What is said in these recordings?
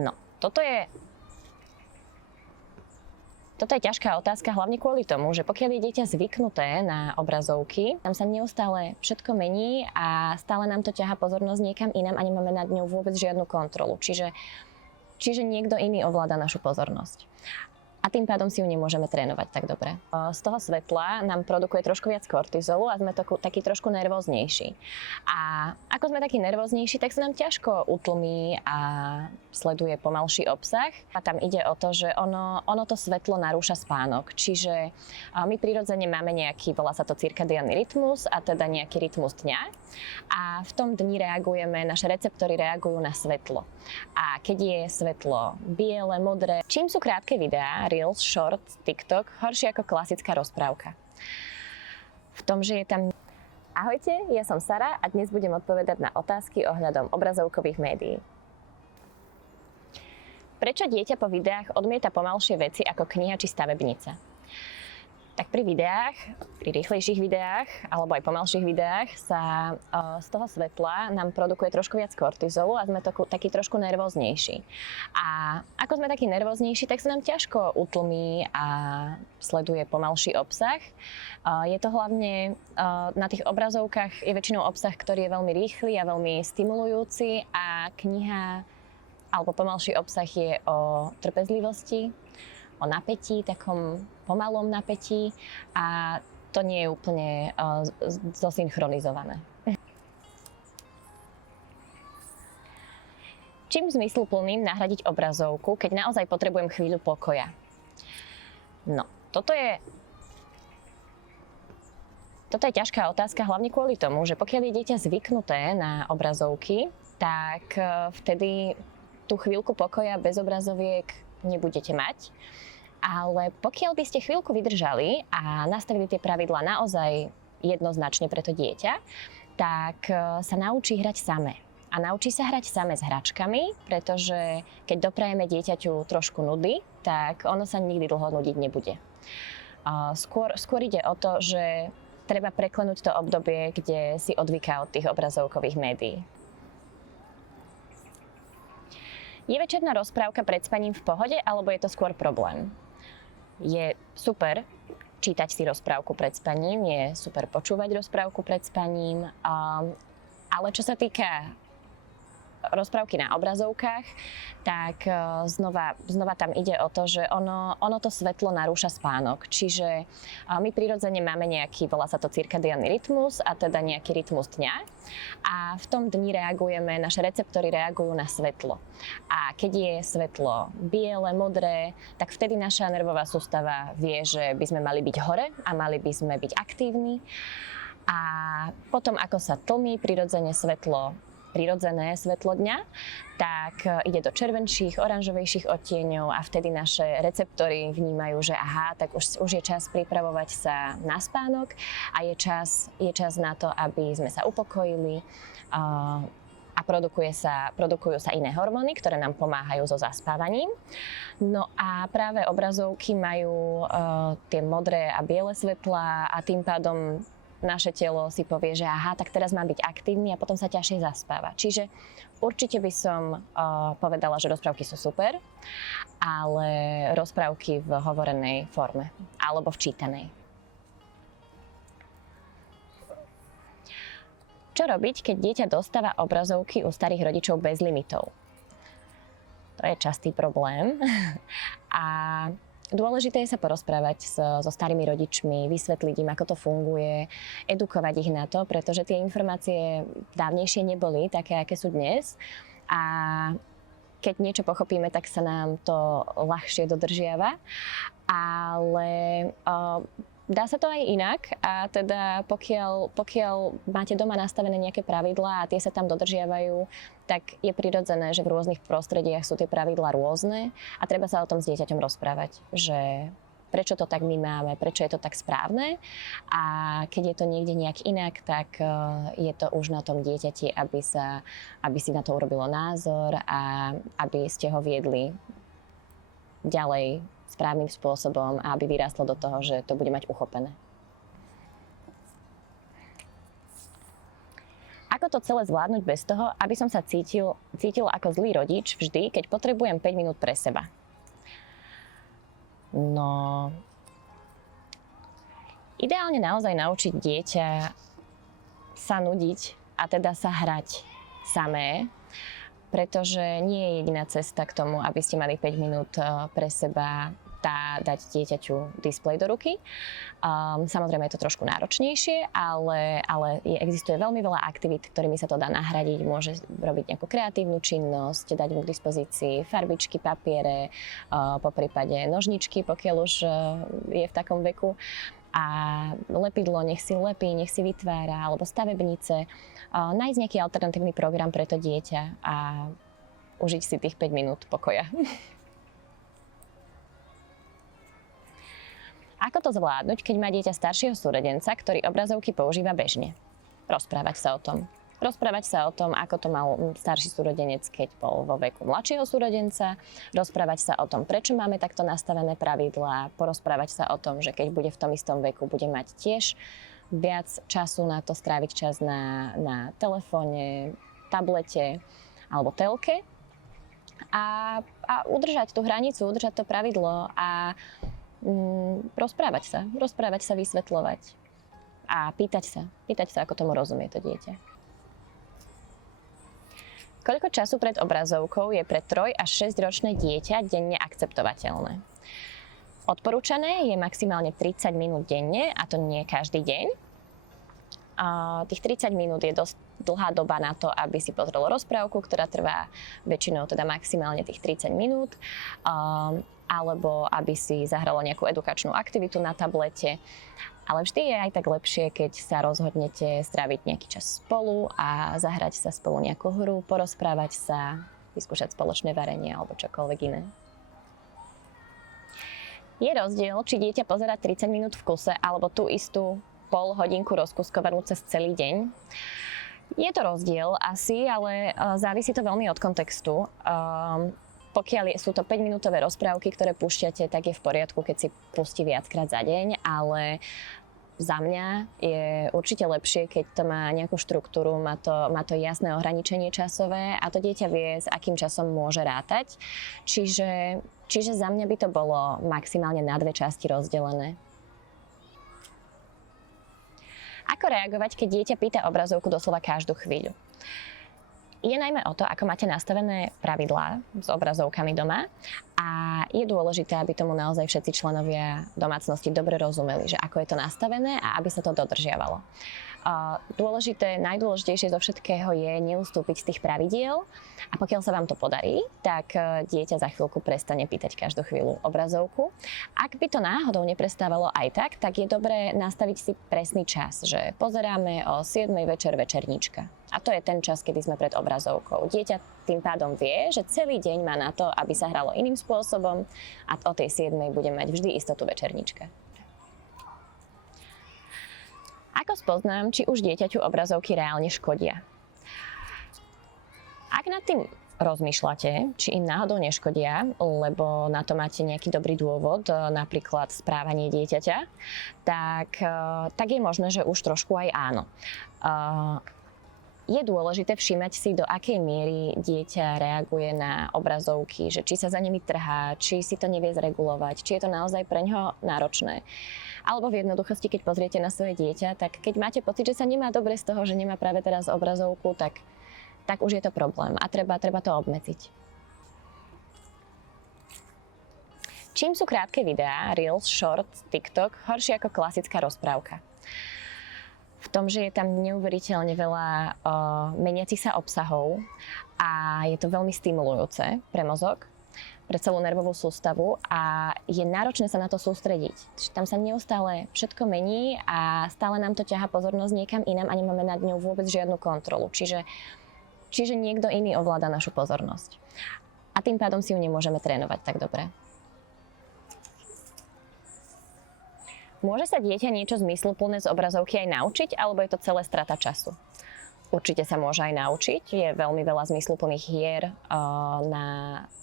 No, toto je ťažká otázka hlavne kvôli tomu, že pokiaľ je dieťa zvyknuté na obrazovky, tam sa neustále všetko mení a stále nám to ťahá pozornosť niekam inám a nemáme nad ňou vôbec žiadnu kontrolu. Čiže niekto iný ovláda našu pozornosť. A tým pádom si ju nemôžeme trénovať tak dobre. Z toho svetla nám produkuje trošku viac kortizolu a sme takí trošku nervóznejší. A ako sme takí nervóznejší, tak sa nám ťažko utlmí a sleduje pomalší obsah. A tam ide o to, že ono to svetlo narúša spánok. Čiže my prirodzene máme nejaký, volá sa to cirkadiánny rytmus, a teda nejaký rytmus dňa. A v tom dni naše receptory reagujú na svetlo. A keď je svetlo biele, modré, čím sú krátke videá, Reels, Shorts, TikTok, horšie ako klasická rozprávka. V tom, že je tam... Ahojte, ja som Sara a dnes budem odpovedať na otázky ohľadom obrazovkových médií. Prečo dieťa po videách odmieta pomalšie veci ako kniha či stavebnica? Tak pri rýchlejších videách alebo aj pomalších videách sa z toho svetla nám produkuje trošku viac kortizolu a sme takí trošku nervóznejší. A ako sme takí nervóznejší, tak sa nám ťažko utlmí a sleduje pomalší obsah. Je to hlavne na tých obrazovkách je väčšinou obsah, ktorý je veľmi rýchly a veľmi stimulujúci a kniha alebo pomalší obsah je o trpezlivosti, o napätí, takom pomalom napätí a to nie je úplne zosynchronizované. Čím zmysluplným nahradiť obrazovku, keď naozaj potrebujem chvíľu pokoja? No, toto je ťažká otázka hlavne kvôli tomu, že pokiaľ je dieťa zvyknuté na obrazovky, tak vtedy tú chvíľku pokoja bez obrazoviek nebudete mať. Ale pokiaľ by ste chvíľku vydržali a nastavili tie pravidlá naozaj jednoznačne pre to dieťa, tak sa naučí hrať samé. A naučí sa hrať samé s hračkami, pretože keď doprajeme dieťaťu trošku nudy, tak ono sa nikdy dlho nudiť nebude. Skôr ide o to, že treba preklenúť to obdobie, kde si odvyká od tých obrazovkových médií. Je večerná rozprávka pred spaním v pohode, alebo je to skôr problém? Je super čítať si rozprávku pred spaním, je super počúvať rozprávku pred spaním, ale čo sa týka rozprávky na obrazovkách, tak znova tam ide o to, že ono to svetlo narúša spánok. Čiže my prirodzene máme nejaký, volá sa to cirkadiánny rytmus, a teda nejaký rytmus dňa. A v tom dni naše receptory reagujú na svetlo. A keď je svetlo biele, modré, tak vtedy naša nervová sústava vie, že by sme mali byť hore a mali by sme byť aktívni. A potom, ako sa tlmí prirodzené svetlo dňa, tak ide do červenších, oranžovejších odtieňov a vtedy naše receptory vnímajú, že aha, tak už je čas pripravovať sa na spánok a je čas na to, aby sme sa upokojili a produkujú sa iné hormóny, ktoré nám pomáhajú so zaspávaním. No a práve obrazovky majú tie modré a biele svetlá a tým pádom naše telo si povie, že aha, tak teraz mám byť aktívny a potom sa ťažšie zaspáva. Čiže určite by som povedala, že rozprávky sú super, ale rozprávky v hovorenej forme alebo v čítanej. Čo robiť, keď dieťa dostáva obrazovky u starých rodičov bez limitov? To je častý problém a dôležité je sa porozprávať so starými rodičmi, vysvetliť im, ako to funguje, edukovať ich na to, pretože tie informácie dávnejšie neboli také, aké sú dnes. A keď niečo pochopíme, tak sa nám to ľahšie dodržiava. Ale dá sa to aj inak a teda pokiaľ máte doma nastavené nejaké pravidlá a tie sa tam dodržiavajú, tak je prirodzené, že v rôznych prostrediach sú tie pravidlá rôzne a treba sa o tom s dieťaťom rozprávať, že prečo to tak my máme, prečo je to tak správne a keď je to niekde nejak inak, tak je to už na tom dieťati, aby si na to urobilo názor a aby ste ho viedli ďalej správnym spôsobom a aby vyrástlo do toho, že to bude mať uchopené. Ako Ako to celé zvládnuť bez toho, aby som sa cítil ako zlý rodič vždy, keď potrebujem 5 minút pre seba? No, ideálne naozaj naučiť dieťa sa nudiť a teda sa hrať samé, pretože nie je jediná cesta k tomu, aby ste mali 5 minút pre seba, dať dieťaťu displej do ruky. Samozrejme je to trošku náročnejšie, ale existuje veľmi veľa aktivít, ktorými sa to dá nahradiť. Môže robiť nejakú kreatívnu činnosť, dať mu k dispozícii farbičky, papiere, poprípade nožničky, pokiaľ už je v takom veku. A lepidlo, nech si lepí, nech si vytvára, alebo stavebnice. Nájsť nejaký alternatívny program pre to dieťa a užiť si tých 5 minút pokoja. Ako to zvládnuť, keď má dieťa staršieho súrodenca, ktorý obrazovky používa bežne? Rozprávať sa o tom. Rozprávať sa o tom, ako to mal starší súrodenec, keď bol vo veku mladšieho súrodenca. Rozprávať sa o tom, prečo máme takto nastavené pravidlá. Porozprávať sa o tom, že keď bude v tom istom veku, bude mať tiež viac času na to, stráviť čas na telefóne, tablete alebo telke. A udržať tú hranicu, udržať to pravidlo a rozprávať sa, vysvetľovať a pýtať sa, ako tomu rozumie to dieťa. Koľko času pred obrazovkou je pre 3 až 6 ročné dieťa denne akceptovateľné? Odporúčané je maximálne 30 minút denne, a to nie každý deň. Tých 30 minút je dosť dlhá doba na to, aby si pozrel rozprávku, ktorá trvá väčšinou teda maximálne tých 30 minút. Alebo aby si zahralo nejakú edukačnú aktivitu na tablete. Ale vždy je aj tak lepšie, keď sa rozhodnete stráviť nejaký čas spolu a zahrať sa spolu nejakú hru, porozprávať sa, vyskúšať spoločné varenie alebo čokoľvek iné. Je rozdiel, či dieťa pozerá 30 minút v kuse alebo tú istú pol hodinku rozkuskovanú cez celý deň. Je to rozdiel asi, ale závisí to veľmi od kontextu. Pokiaľ sú to 5-minútové rozprávky, ktoré púšťate, tak je v poriadku, keď si pustí viackrát za deň, ale za mňa je určite lepšie, keď to má nejakú štruktúru, má to jasné ohraničenie časové a to dieťa vie, s akým časom môže rátať. Čiže za mňa by to bolo maximálne na 2 časti rozdelené. Ako reagovať, keď dieťa pýta obrazovku doslova každú chvíľu? Je najmä o to, ako máte nastavené pravidlá s obrazovkami doma a je dôležité, aby tomu naozaj všetci členovia domácnosti dobre rozumeli, že ako je to nastavené a aby sa to dodržiavalo. Najdôležitejšie zo všetkého je neustúpiť z tých pravidiel a pokiaľ sa vám to podarí, tak dieťa za chvíľku prestane pýtať každú chvíľu obrazovku. Ak by to náhodou neprestávalo aj tak je dobré nastaviť si presný čas, že pozeráme o 7 večer večerníčka. A to je ten čas, kedy sme pred obrazovkou. Dieťa tým pádom vie, že celý deň má na to, aby sa hralo iným spôsobom a o tej 7 bude mať vždy istotu večerníčka. Ako spoznám, či už dieťaťu obrazovky reálne škodia? Ak nad tým rozmýšľate, či im náhodou neškodia, lebo na to máte nejaký dobrý dôvod, napríklad správanie dieťaťa, tak je možné, že už trošku aj áno. Je dôležité všímať si, do akej miery dieťa reaguje na obrazovky, že či sa za nimi trhá, či si to nevie zregulovať, či je to naozaj pre ňoho náročné. Alebo v jednoduchosti, keď pozriete na svoje dieťa, tak keď máte pocit, že sa nemá dobre z toho, že nemá práve teraz obrazovku, tak už je to problém a treba to obmedziť. Čím sú krátke videá, Reels, Shorts, TikTok horšie ako klasická rozprávka? V tom, že je tam neuveriteľne veľa meniacich sa obsahov a je to veľmi stimulujúce pre mozog, pre celú nervovú sústavu a je náročné sa na to sústrediť. Tam sa neustále všetko mení a stále nám to ťahá pozornosť niekam inám a nemáme nad ňou vôbec žiadnu kontrolu. Čiže niekto iný ovláda našu pozornosť. A tým pádom si ju nemôžeme trénovať tak dobre. Môže sa dieťa niečo zmysluplné z obrazovky aj naučiť, alebo je to celé strata času? Určite sa môže aj naučiť. Je veľmi veľa zmysluplných hier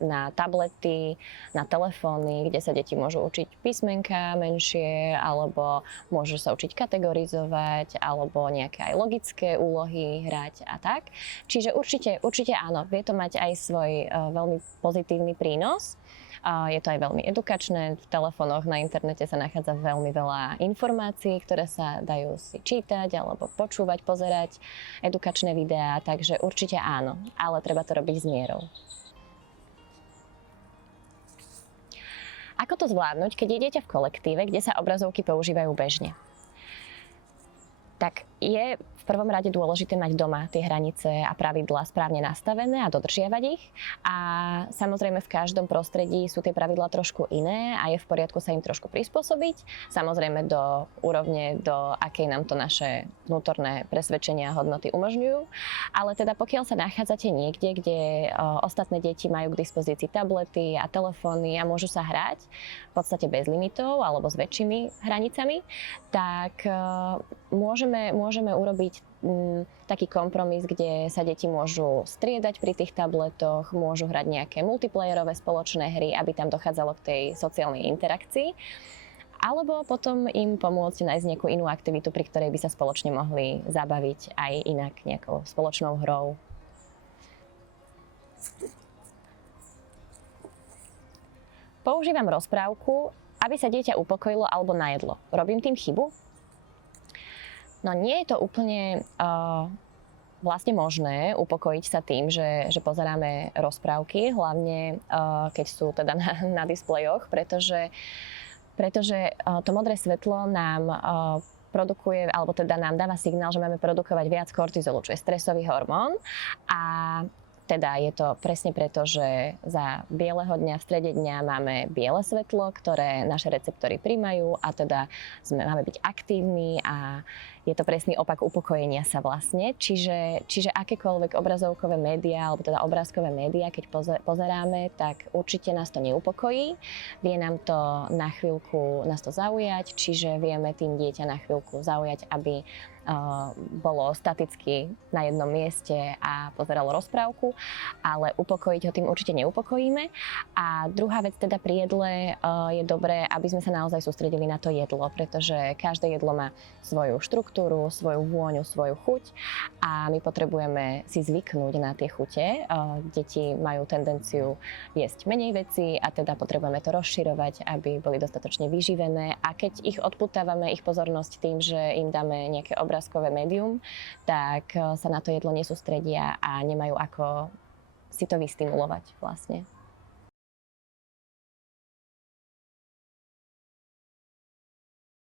na tablety, na telefóny, kde sa deti môžu učiť písmenka menšie, alebo môžu sa učiť kategorizovať, alebo nejaké aj logické úlohy hrať a tak. Čiže určite áno, vie to mať aj svoj veľmi pozitívny prínos. Je to aj veľmi edukačné. V telefónoch na internete sa nachádza veľmi veľa informácií, ktoré sa dajú si čítať alebo počúvať, pozerať edukačné videá, takže určite áno, ale treba to robiť s mierou. Ako to zvládnuť, keď je dieťa v kolektíve, kde sa obrazovky používajú bežne? Tak je v prvom rade dôležité mať doma tie hranice a pravidlá správne nastavené a dodržiavať ich. A samozrejme v každom prostredí sú tie pravidlá trošku iné a je v poriadku sa im trošku prispôsobiť. Samozrejme do úrovne, do akej nám to naše vnútorné presvedčenia a hodnoty umožňujú. Ale teda pokiaľ sa nachádzate niekde, kde ostatné deti majú k dispozícii tablety a telefóny a môžu sa hrať v podstate bez limitov alebo s väčšími hranicami, tak môžeme urobiť taký kompromis, kde sa deti môžu striedať pri tých tabletoch, môžu hrať nejaké multiplayerové spoločné hry, aby tam dochádzalo k tej sociálnej interakcii. Alebo potom im pomôcť nájsť nejakú inú aktivitu, pri ktorej by sa spoločne mohli zabaviť aj inak nejakou spoločnou hrou. Používam rozprávku, aby sa dieťa upokojilo alebo najedlo. Robím tým chybu? No nie je to úplne vlastne možné upokojiť sa tým, že pozeráme rozprávky, hlavne keď sú teda na displejoch, pretože to modré svetlo nám produkuje, alebo teda nám dáva signál, že máme produkovať viac kortizolu, čo je stresový hormón. A teda je to presne preto, že za bieleho dňa, v strede dňa máme biele svetlo, ktoré naše receptory prijímajú a teda máme byť aktívni a je to presný opak upokojenia sa vlastne. Čiže akékoľvek obrazovkové médiá, alebo teda obrázkové médiá, keď pozeráme, tak určite nás to neupokojí. Vie nám to na chvíľku nás to zaujať, čiže vieme tým dieťa na chvíľku zaujať, aby bolo staticky na jednom mieste a pozeralo rozprávku, ale upokojiť ho tým určite neupokojíme. A druhá vec teda pri jedle je dobré, aby sme sa naozaj sústredili na to jedlo, pretože každé jedlo má svoju štruktúru, svoju vôňu, svoju chuť a my potrebujeme si zvyknúť na tie chute. Deti majú tendenciu jesť menej veci a teda potrebujeme to rozširovať, aby boli dostatočne vyživené a keď ich odpútavame ich pozornosť tým, že im dáme nejaké obrázkové médium, tak sa na to jedlo nesústredia a nemajú ako si to vystimulovať vlastne.